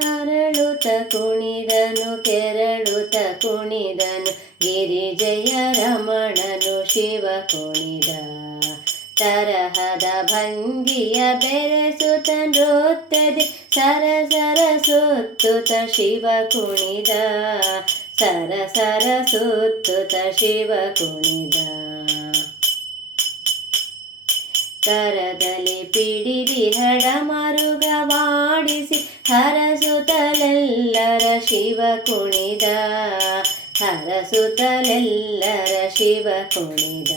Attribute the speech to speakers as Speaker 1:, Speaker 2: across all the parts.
Speaker 1: ಅರಳುತ ಕುಣಿದನು ಕೆರಳುತ ಕುಣಿದನು, ಗಿರಿಜಯ ರಮಣನು ಶಿವ ಕುಣಿದ. ತರಹದ ಭಂಗಿಯ ಬೆರೆಸುತ್ತ ನೃತ್ಯದಿ, ಸರ ಸರ ಸುತ್ತುತ ಶಿವ ಕುಣಿದ. ಸರ ಸರ ಸುತ್ತುತ ಶಿವ ಕುಣಿದ. ಕರದಲ್ಲಿ ಪಿಡಿದಿ ಶಿವ ಕುಣಿದ. ಹರಸುತ್ತಲೆಲ್ಲರ ಶಿವ ಕುಣಿದ.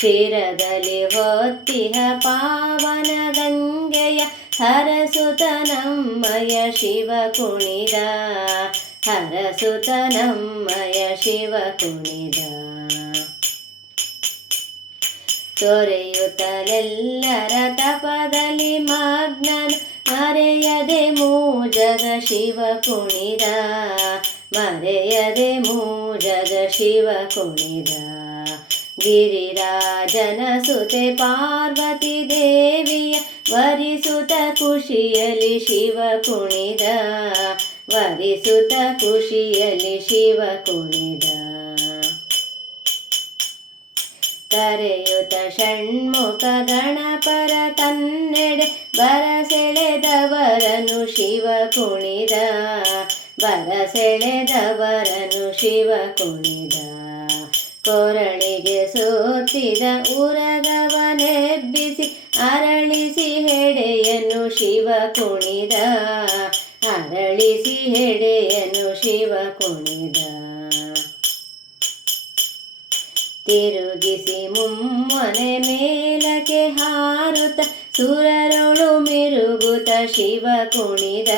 Speaker 1: ಶಿರದಲ್ಲಿ ಹೊತ್ತಿಹ ಪಾವನ ಗಂಗೆಯ ಹರಸುತ ನಮ್ಮಯ ಶಿವ ಕುಣಿದ. ಹರಸುತ ನಮ್ಮಯ ಶಿವ ಕುಣಿದ. ತೊರೆಯುತ್ತಲೆಲ್ಲರ ತಪದಲ್ಲಿ ಮಗ್ನನು ಮರೆಯದೆ ಮೂಜದ ಶಿವ ಕುಣಿದ, ಮರೆಯದೆ ಮೂಜದ ಶಿವ ಕುಣಿದ. ಗಿರಿರಾಜನ ಸುತೆ ಪಾರ್ವತಿ ದೇವಿಯ ವರಿಸುತ ಖುಷಿಯಲ್ಲಿ ಶಿವ ಕುಣಿದ, ವರಿಸುತ ಖುಷಿಯಲ್ಲಿ ಶಿವ ಕುಣಿದ. ಕರೆಯುತ ಷಣ್ಮುಖ ಗಣಪರ ತನ್ನೆಡೆ ಬರಸೆಳೆದವರನು ಶಿವ ಕುಣಿದ ಬರಸೆಳೆದವರನು ಶಿವ ಕುಣಿದ. ಕೊರಳಿಗೆ ಸೋತಿದ ಉರಗವನೆಬ್ಬಿಸಿ ಅರಳಿಸಿ ಹೆಡೆಯನ್ನು ಶಿವ ಕುಣಿದ, ಅರಳಿಸಿ ಹೆಡೆಯನ್ನು ಶಿವ ಕುಣಿದ. ತಿರುಗಿಸಿ ಮುಮ್ಮನೆ ಮೇಲಕ್ಕೆ ಹಾರುತ್ತ ಮಿರುಗುತ ಶಿವ ಕುಣಿದ,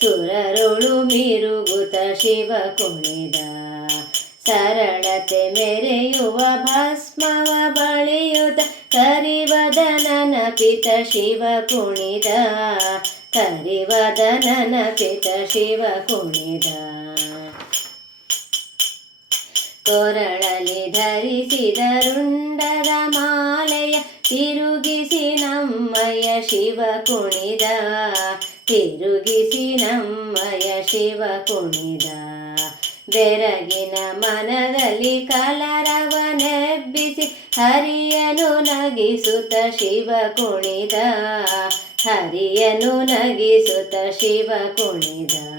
Speaker 1: ಸುರರುಳು ಮಿರುಗುತ ಶಿವ ಕುಣಿದ. ಸರಳತೆ ಮೆರೆಯುವ ಭಸ್ಮವ ಬಳಿಯುತ ಕರಿವದನನ ಪಿತ ಶಿವ ಕುಣಿದ ಕರಿವದನನ ಪಿತ ಶಿವ ಕುಣಿದ. ಕೊರಳಲಿ ಧರಿಸಿದರುಂಡದ ಮಾಲೆಯ ತಿರುಗಿಸಿ ನಮ್ಮಯ ಶಿವ ಕುಣಿದ, ತಿರುಗಿಸಿ ನಮ್ಮಯ ಶಿವ ಕುಣಿದ. ಬೆರಗಿನ ಮನದಲ್ಲಿ ಕಲರವನೆಬ್ಬಿಸಿ ಹರಿಯನು ನಗಿಸುತ್ತ ಶಿವ ಕುಣಿದ, ಹರಿಯನು ನಗಿಸುತ್ತ ಶಿವ ಕುಣಿದ.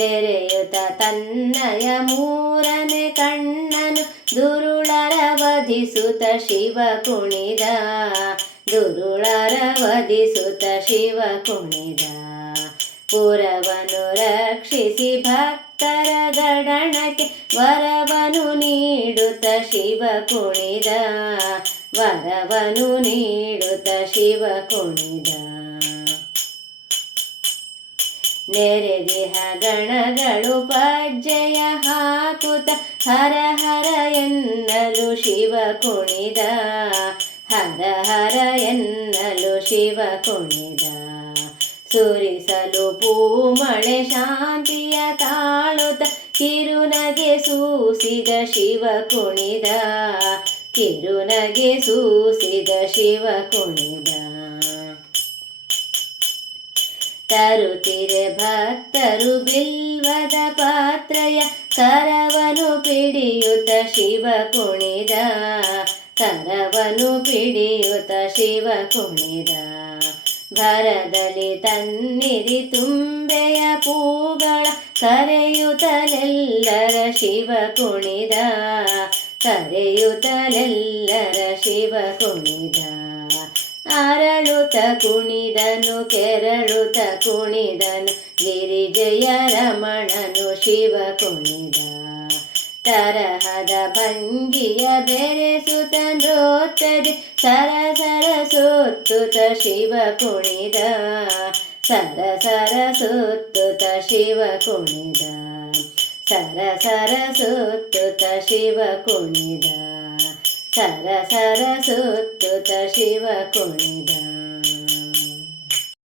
Speaker 1: ತೆರೆಯುತ ತನ್ನಯ ಮೂರನೆ ಕಣ್ಣನು ದುರುಳರ ವಧಿಸುತ ಶಿವ ಕುಣಿದ. ದುರುಳರ ವಧಿಸುತ ಶಿವ ಕುಣಿದ. ಪುರವನು ರಕ್ಷಿಸಿ ಭಕ್ತರ ಗಡಣಕ್ಕೆ ವರವನು ನೀಡುತ್ತ ಶಿವ ಕುಣಿದ. ವರವನು ನೀಡುತ್ತ ಶಿವ ಕುಣಿದ. ನೆರೆದಿಹ ಗಣಗಳು ಪಜ್ಜೆಯ ಹಾಕುತ್ತ ಹರ ಹರ ಎನ್ನಲು ಶಿವ ಕುಣಿದ. ಹರ ಹರ ಎನ್ನಲು ಶಿವ ಕುಣಿದ. ಸುರಿಸಲು ಪೂಮಳೆ ಶಾಂತಿಯ ತಾಳುತ್ತ ಕಿರುನಗೆ ಸೂಸಿದ ಶಿವ ಕುಣಿದ. ಕಿರುನಗೆ ಸೂಸಿದ ಶಿವ ಕುಣಿದ. ತರುತ್ತಿರೆ ಭಕ್ತರು ಬಿಲ್ವದ ಪಾತ್ರಯ, ಕರವನು ಪಿಡಿಯುತ ಶಿವ ಕುಣಿದ, ಕರವನು ಪಿಡಿಯುತ ಶಿವ ಕುಣಿದ. ಭರದಲ್ಲಿ ತನ್ನಿರಿ ತುಂಬೆಯ ಪೂಗಳ ಕರೆಯುತ್ತಲೆಲ್ಲರ ಶಿವ ಕುಣಿದ ಕರೆಯುತ್ತಲೆಲ್ಲರ ಶಿವ ಕುಣಿದ. ಅರಳುತ ಕುಣಿದನು ಕೆರಳುತ ಕುಣಿದನು, ಗಿರಿಜಯ ರಮಣನು ಶಿವ ಕುಣಿದ. ತರಹದ ಭಂಗಿಯ ಸುತ ನೃತ್ಯದಿ, ಸರ ಸರ ಸುತ್ತುತ ಶಿವ ಕುಣಿದ. ಸರ ಸರ ಸುತ್ತುತ ಶಿವ ಕುಣಿದ. ಸರ ಸರ ಸುತ್ತುತ ಶಿವ ಕುಣಿದ. ಸರ ಸರ ಸುತ್ತುತ ಶಿವ ಕುಣಿದ